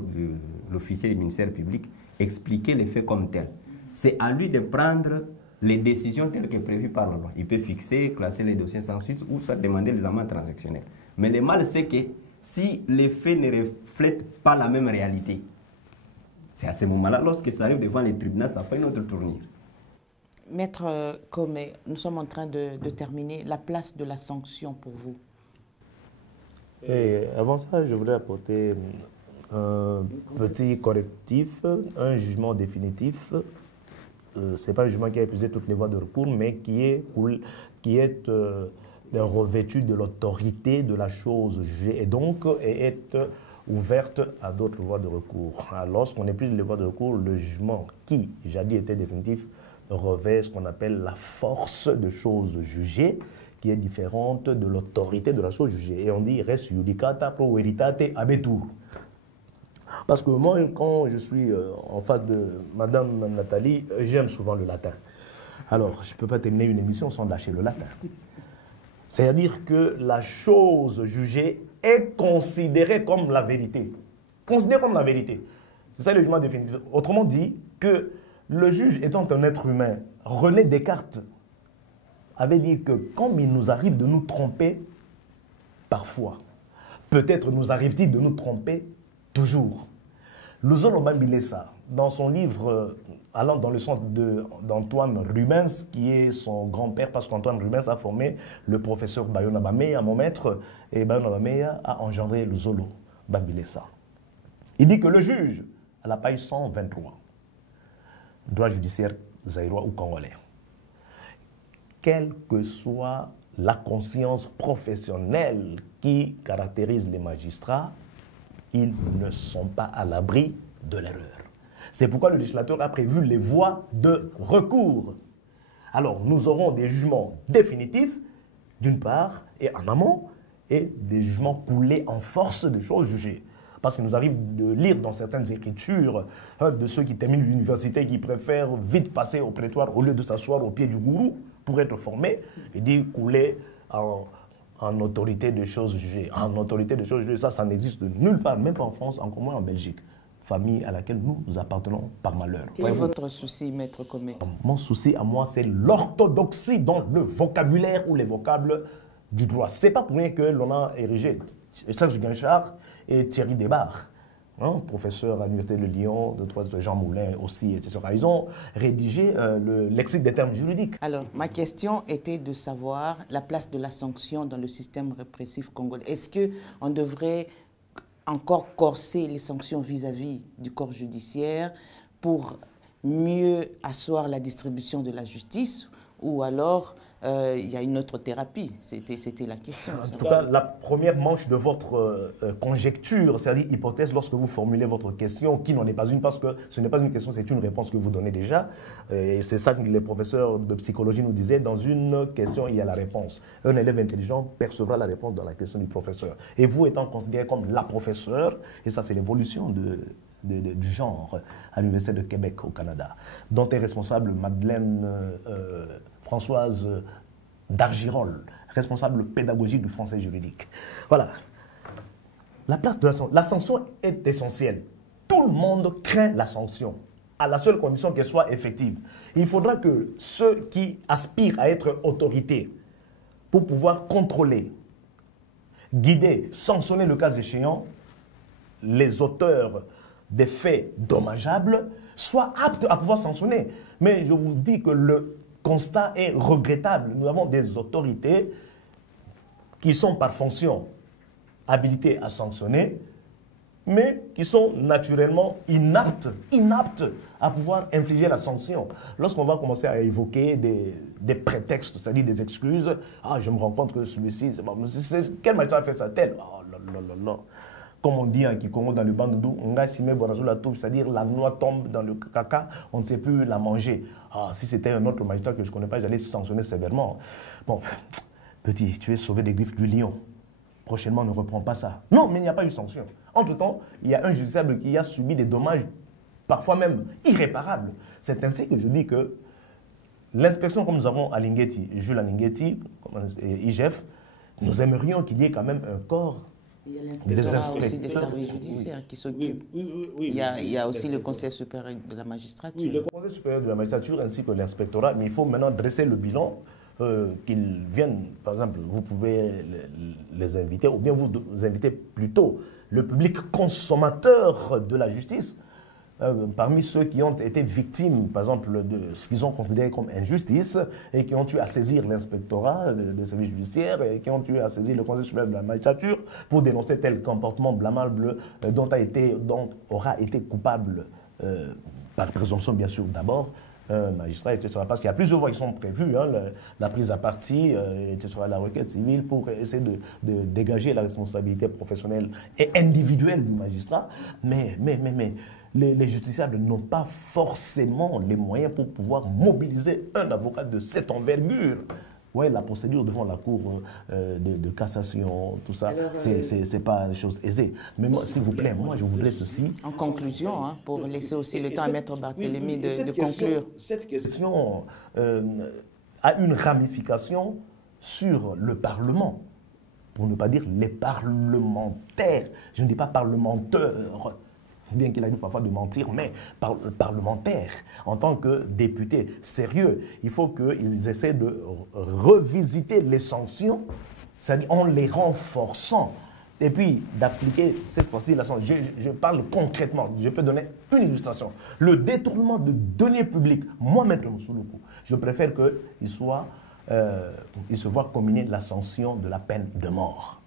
l'officier du ministère public expliquer les faits comme tels. C'est à lui de prendre les décisions telles que prévues par la loi. Il peut fixer, classer les dossiers sans suite ou soit demander les amendes transactionnelles. Mais le mal, c'est que si les faits ne reflètent pas la même réalité, c'est à ce moment-là, lorsque ça arrive devant les tribunaux, ça fait une autre tournure. Maître Comé, nous sommes en train de terminer. La place de la sanction pour vous? Et avant ça, je voudrais apporter un petit correctif, un jugement définitif. Ce n'est pas un jugement qui a épuisé toutes les voies de recours, mais qui est revêtu de l'autorité de la chose jugée et donc est ouverte à d'autres voies de recours. Lorsqu'on épuise les voies de recours, le jugement qui, jadis, était définitif, revêt ce qu'on appelle la force de chose jugée, qui est différente de l'autorité de la chose jugée. Et on dit « res judicata pro veritate habetur ». Parce que moi, quand je suis en face de Madame Nathalie, j'aime souvent le latin. Alors, je ne peux pas terminer une émission sans lâcher le latin. C'est-à-dire que la chose jugée est considérée comme la vérité. Considérée comme la vérité. C'est ça le jugement définitif. Autrement dit, que le juge étant un être humain, René Descartes avait dit que comme il nous arrive de nous tromper, parfois, peut-être nous arrive-t-il de nous tromper toujours. Luzolo Bambilesa, dans son livre, allant dans le sens d'Antoine Rubens, qui est son grand-père, parce qu'Antoine Rubens a formé le professeur Bayona Bameya, mon maître, et Bayona Bameya a engendré Luzolo Bambilesa. Il dit que le juge, à la page 123, droit judiciaire zaïrois ou congolais, quelle que soit la conscience professionnelle qui caractérise les magistrats, ils ne sont pas à l'abri de l'erreur. C'est pourquoi le législateur a prévu les voies de recours. Alors, nous aurons des jugements définitifs, d'une part, et en amont, et des jugements coulés en force de choses jugées. Parce qu'il nous arrive de lire dans certaines écritures de ceux qui terminent l'université qui préfèrent vite passer au prétoire au lieu de s'asseoir au pied du gourou pour être formés, et dire couler en autorité de choses jugées. En autorité de choses jugées, ça n'existe nulle part, même pas en France, encore moins en Belgique. Famille à laquelle nous appartenons par malheur. Quel est votre souci, Maître Comé? Mon souci à moi, c'est l'orthodoxie dans le vocabulaire ou les vocables du droit. C'est pas pour rien que l'on a érigé Serge Guinchard et Thierry Desbarres, professeur à l'Université de Lyon, de Jean Moulin aussi, etc. Ils ont rédigé le lexique des termes juridiques. Alors, ma question était de savoir la place de la sanction dans le système répressif congolais. Est-ce qu'on devrait encore corser les sanctions vis-à-vis du corps judiciaire pour mieux asseoir la distribution de la justice, ou alors il y a une autre thérapie? C'était la question. En tout cas, la première manche de votre conjecture, c'est-à-dire hypothèse, lorsque vous formulez votre question, qui n'en est pas une, parce que ce n'est pas une question, c'est une réponse que vous donnez déjà. Et c'est ça que les professeurs de psychologie nous disaient, dans une question, il y a la réponse. Un élève intelligent percevra la réponse dans la question du professeur. Et vous étant considéré comme la professeure, et ça c'est l'évolution du genre à l'Université de Québec au Canada, dont est responsable Madeleine Françoise Dargirol, responsable pédagogique du français juridique. Voilà. La place de la sanction est essentielle. Tout tout le monde craint la sanction, à la seule condition qu'elle soit effective. Il faudra que ceux qui aspirent à être autorités pour pouvoir contrôler, guider, sanctionner le cas échéant, les auteurs des faits dommageables soient aptes à pouvoir sanctionner. Mais je vous dis que le constat est regrettable. Nous avons des autorités qui sont par fonction habilitées à sanctionner, mais qui sont naturellement inaptes à pouvoir infliger la sanction. Lorsqu'on va commencer à évoquer des prétextes, c'est-à-dire des excuses, « Ah, je me rends compte que celui-ci, quel magistrat a fait ça tel ?» Oh là là là là. Comme on dit en Kikongo dans le Bandou, c'est-à-dire la noix tombe dans le caca, on ne sait plus la manger. Ah, si c'était un autre magistrat que je ne connais pas, j'allais sanctionner sévèrement. Bon, petit, tu es sauvé des griffes du lion. Prochainement, ne reprends pas ça. Non, mais il n'y a pas eu sanction. Entre-temps, il y a un justiciable qui a subi des dommages, parfois même irréparables. C'est ainsi que je dis que l'inspection, comme nous avons à Lingeti, Jules Lingeti, IGF, nous aimerions qu'il y ait quand même un corps. Il y a l'inspecteur aussi des services judiciaires qui s'occupent. Il y a aussi le Conseil supérieur de la magistrature. Oui, le Conseil supérieur de la magistrature ainsi que l'inspectorat, mais il faut maintenant dresser le bilan, qu'ils viennent, par exemple, vous pouvez les inviter, ou bien vous invitez plutôt le public consommateur de la justice, parmi ceux qui ont été victimes, par exemple, de ce qu'ils ont considéré comme injustice et qui ont eu à saisir l'inspectorat des services judiciaires et qui ont eu à saisir le Conseil supérieur de la magistrature pour dénoncer tel comportement blâmable dont aura été coupable, par présomption bien sûr d'abord, magistrat, etc. Parce qu'il y a plusieurs voies qui sont prévues, hein, la prise à partie, etc., la requête civile, pour essayer de dégager la responsabilité professionnelle et individuelle du magistrat. Mais les justiciables n'ont pas forcément les moyens pour pouvoir mobiliser un avocat de cette envergure. Oui, la procédure devant la cour de cassation, tout ça, c'est pas une chose aisée. Mais moi, s'il vous plaît, moi, je voudrais ceci. En conclusion, hein, pour laisser aussi le temps à Maître Barthélemy de conclure. Cette question a une ramification sur le Parlement, pour ne pas dire les parlementaires. Je ne dis pas parlementaires, bien qu'il arrive parfois de mentir, mais parlementaires, en tant que députés sérieux, il faut qu'ils essaient de revisiter les sanctions, c'est-à-dire en les renforçant, et puis d'appliquer cette fois-ci la sanction. Je parle concrètement, je peux donner une illustration. Le détournement de deniers publics, moi, Maître Moussouloukou, je préfère qu'il se voit combiner la sanction de la peine de mort.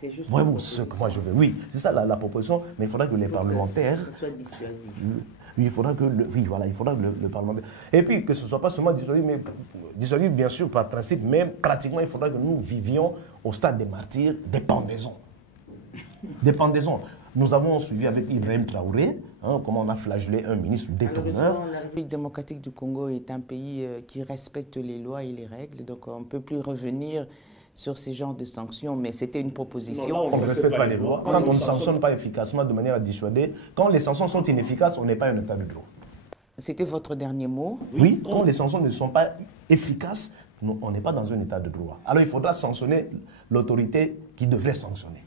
C'est juste ce que moi je veux. Oui, c'est ça la proposition, mais il faudra que les parlementaires... Que ce soit dissuasif. Oui, il faudra que le parlementaire... Et puis que ce ne soit pas seulement dissuasif, mais dissuasif bien sûr par principe, mais pratiquement il faudra que nous vivions au stade des martyrs des pendaisons. Des pendaisons. Nous avons suivi avec Ibrahim Traoré, hein, comment on a flagellé un ministre détourneur. La République démocratique du Congo est un pays qui respecte les lois et les règles, donc on ne peut plus revenir sur ces genres de sanctions, mais c'était une proposition. Non, on ne respecte pas les lois. Quand on ne sanctionne pas efficacement de manière à dissuader, quand les sanctions sont inefficaces, on n'est pas un état de droit. C'était votre dernier mot? Oui, quand les sanctions ne sont pas efficaces, on n'est pas dans un état de droit. Alors il faudra sanctionner l'autorité qui devrait sanctionner.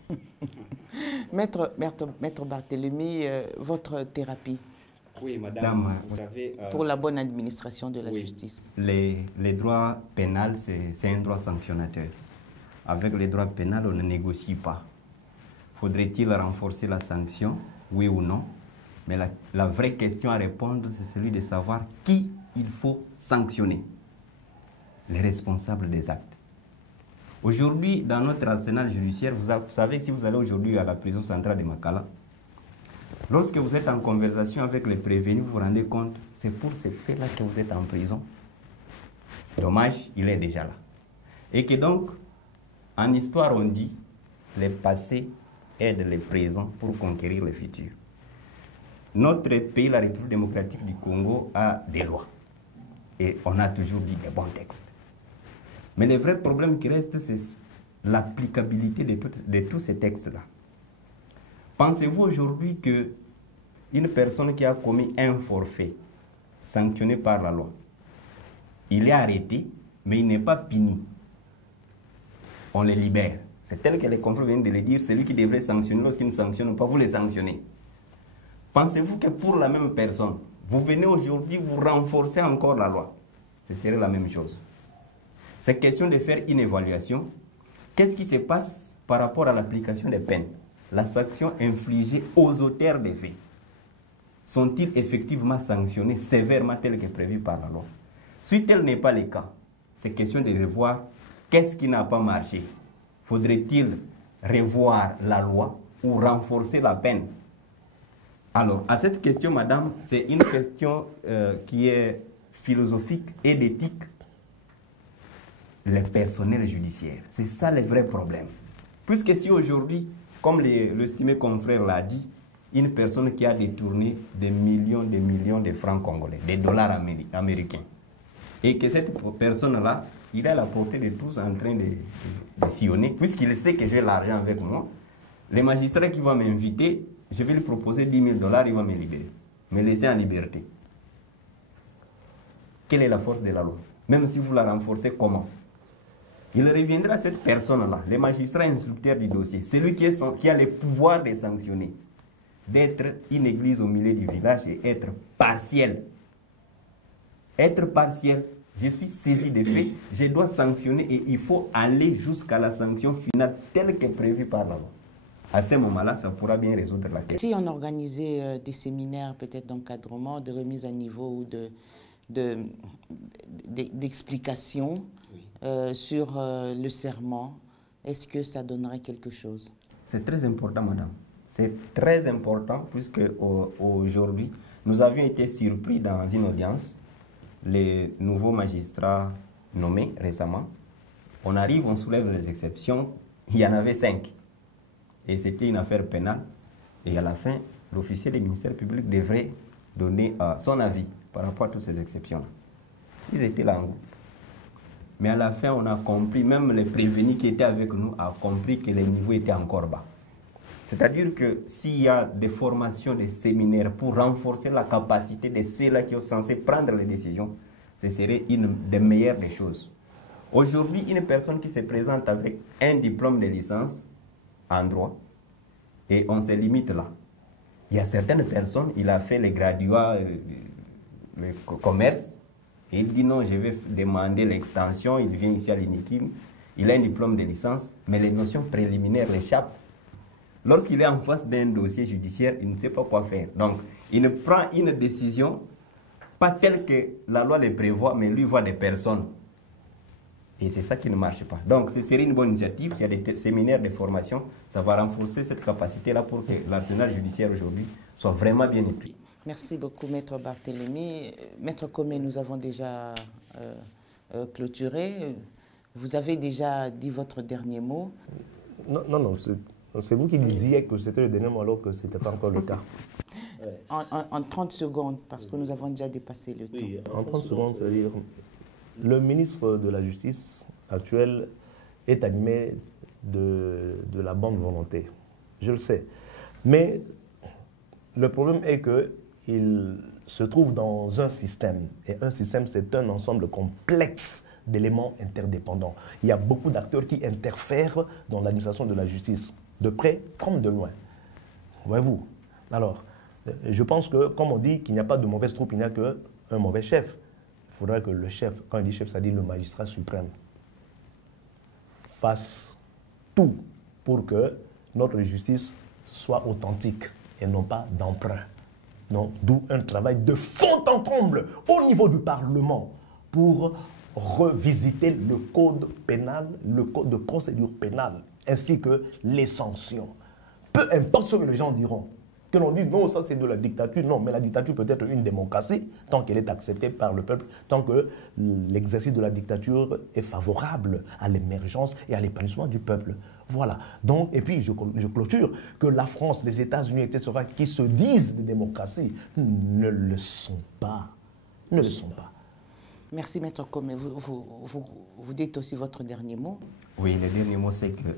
Maître Barthélemy, votre thérapie? Oui, madame, vous savez... pour la bonne administration de la justice. Les droits pénals, c'est un droit sanctionnateur. Avec les droits pénals, on ne négocie pas. Faudrait-il renforcer la sanction, oui ou non? Mais la vraie question à répondre, c'est celui de savoir qui il faut sanctionner. Les responsables des actes. Aujourd'hui, dans notre arsenal judiciaire, vous savez, si vous allez aujourd'hui à la prison centrale de Makala, lorsque vous êtes en conversation avec les prévenus, vous vous rendez compte, c'est pour ces faits-là que vous êtes en prison. Dommage, il est déjà là. Et que donc, en histoire, on dit, les passés aident les présents pour conquérir le futur. Notre pays, la République démocratique du Congo, a des lois. Et on a toujours dit des bons textes. Mais le vrai problème qui reste, c'est l'applicabilité de tous ces textes-là. Pensez-vous aujourd'hui qu'une personne qui a commis un forfait sanctionné par la loi, il est arrêté, mais il n'est pas puni. On le libère. C'est tel que les confrères viennent de le dire, celui qui devrait sanctionner, lorsqu'il ne sanctionne pas, vous les sanctionnez. Pensez-vous que pour la même personne, vous venez aujourd'hui, vous renforcez encore la loi? Ce serait la même chose. C'est question de faire une évaluation. Qu'est-ce qui se passe par rapport à l'application des peines? La sanction infligée aux auteurs des faits. Sont-ils effectivement sanctionnés sévèrement tel que prévu par la loi? Si tel n'est pas le cas, c'est question de revoir qu'est-ce qui n'a pas marché. Faudrait-il revoir la loi ou renforcer la peine? Alors, à cette question, madame, c'est une question qui est philosophique et d'éthique. Les personnels judiciaires, c'est ça le vrai problème. Puisque si aujourd'hui, comme l'estimé confrère l'a dit, une personne qui a détourné des millions de francs congolais, des dollars américains, et que cette personne-là, il est à la portée de tous en train de sillonner, puisqu'il sait que j'ai l'argent avec moi, le magistrat qui va m'inviter, je vais lui proposer 10 000 $, il va me libérer, me laisser en liberté. Quelle est la force de la loi? Même si vous la renforcez, comment? Il reviendra à cette personne-là, le magistrat instructeur du dossier, celui qui a le pouvoir de sanctionner, d'être une église au milieu du village et être partiel. Être partiel. Je suis saisi des faits, je dois sanctionner et il faut aller jusqu'à la sanction finale telle que prévue par la loi. À ce moment-là, ça pourra bien résoudre la question. Si on organisait des séminaires peut-être d'encadrement, de remise à niveau ou d'explication sur le serment, est-ce que ça donnerait quelque chose? C'est très important, madame. C'est très important puisque aujourd'hui, nous avions été surpris dans une audience, les nouveaux magistrats nommés récemment. On arrive, on soulève les exceptions, il y en avait 5. Et c'était une affaire pénale. Et à la fin, l'officier du ministère public devrait donner son avis par rapport à toutes ces exceptions-là. Ils étaient là en groupe. Mais à la fin, on a compris, même les prévenus qui étaient avec nous ont compris que les niveaux étaient encore bas. C'est-à-dire que s'il y a des formations, des séminaires pour renforcer la capacité de ceux-là qui sont censés prendre les décisions, ce serait une des meilleures des choses. Aujourd'hui, une personne qui se présente avec un diplôme de licence en droit, et on se limite là. Il y a certaines personnes, il a fait les graduats, le commerce, et il dit non, je vais demander l'extension, il vient ici à l'INIKIM, il a un diplôme de licence, mais les notions préliminaires l'échappent. Lorsqu'il est en face d'un dossier judiciaire, il ne sait pas quoi faire. Donc, il prend une décision, pas telle que la loi le prévoit, mais lui voit des personnes. Et c'est ça qui ne marche pas. Donc, ce serait une bonne initiative. Il y a des séminaires de formation. Ça va renforcer cette capacité-là pour que l'arsenal judiciaire aujourd'hui soit vraiment bien équipé. Merci beaucoup, Maître Barthélemy. Maître Comé, nous avons déjà clôturé. Vous avez déjà dit votre dernier mot. Non, c'est vous qui disiez que c'était le dernier mot alors que ce n'était pas encore le cas. En 30 secondes, parce que nous avons déjà dépassé le temps. Oui, en 30 secondes, c'est-à-dire... Le ministre de la Justice actuel est animé de la bonne volonté. Je le sais. Mais le problème est qu'il se trouve dans un système. Et un système, c'est un ensemble complexe d'éléments interdépendants. Il y a beaucoup d'acteurs qui interfèrent dans l'administration de la justice, de près comme de loin. Voyez-vous? Alors, je pense que, comme on dit qu'il n'y a pas de mauvaise troupe, il n'y a qu'un mauvais chef. Il faudrait que le chef, quand il dit chef, ça dit le magistrat suprême, fasse tout pour que notre justice soit authentique et non pas d'emprunt. D'où un travail de fond en comble au niveau du Parlement pour revisiter le code pénal, le code de procédure pénale, ainsi que les sanctions. Peu importe ce que les gens diront. Que l'on dit non, ça c'est de la dictature. Non, mais la dictature peut être une démocratie tant qu'elle est acceptée par le peuple, tant que l'exercice de la dictature est favorable à l'émergence et à l'épanouissement du peuple. Voilà. Donc, et puis je clôture que la France, les États-Unis, etc., qui se disent des démocraties, ne le sont pas. Ne le sont pas. Merci, Maître Comé. Vous dites aussi votre dernier mot. Oui, le dernier mot, c'est que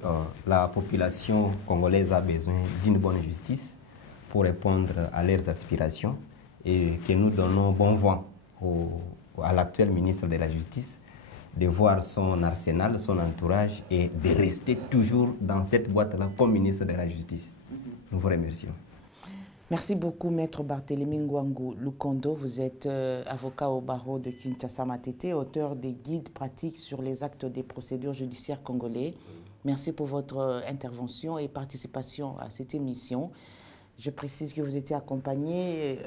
la population congolaise a besoin d'une bonne justice pour répondre à leurs aspirations et que nous donnons bon vent à l'actuel ministre de la Justice de voir son arsenal, son entourage et de rester toujours dans cette boîte-là comme ministre de la Justice. Nous vous remercions. Merci beaucoup, Maître Barthélémy Ngwangu Lukondo. Vous êtes avocat au barreau de Kinshasa Matete, auteur des guides pratiques sur les actes des procédures judiciaires congolais. Merci pour votre intervention et participation à cette émission. Je précise que vous étiez accompagné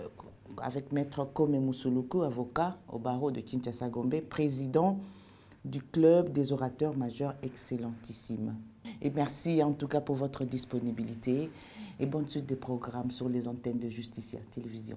avec Maître Kome Musuluku, avocat au barreau de Kinshasa Gombe, président du club des orateurs majeurs excellentissime. Et merci en tout cas pour votre disponibilité et bonne suite des programmes sur les antennes de Justicia Télévision.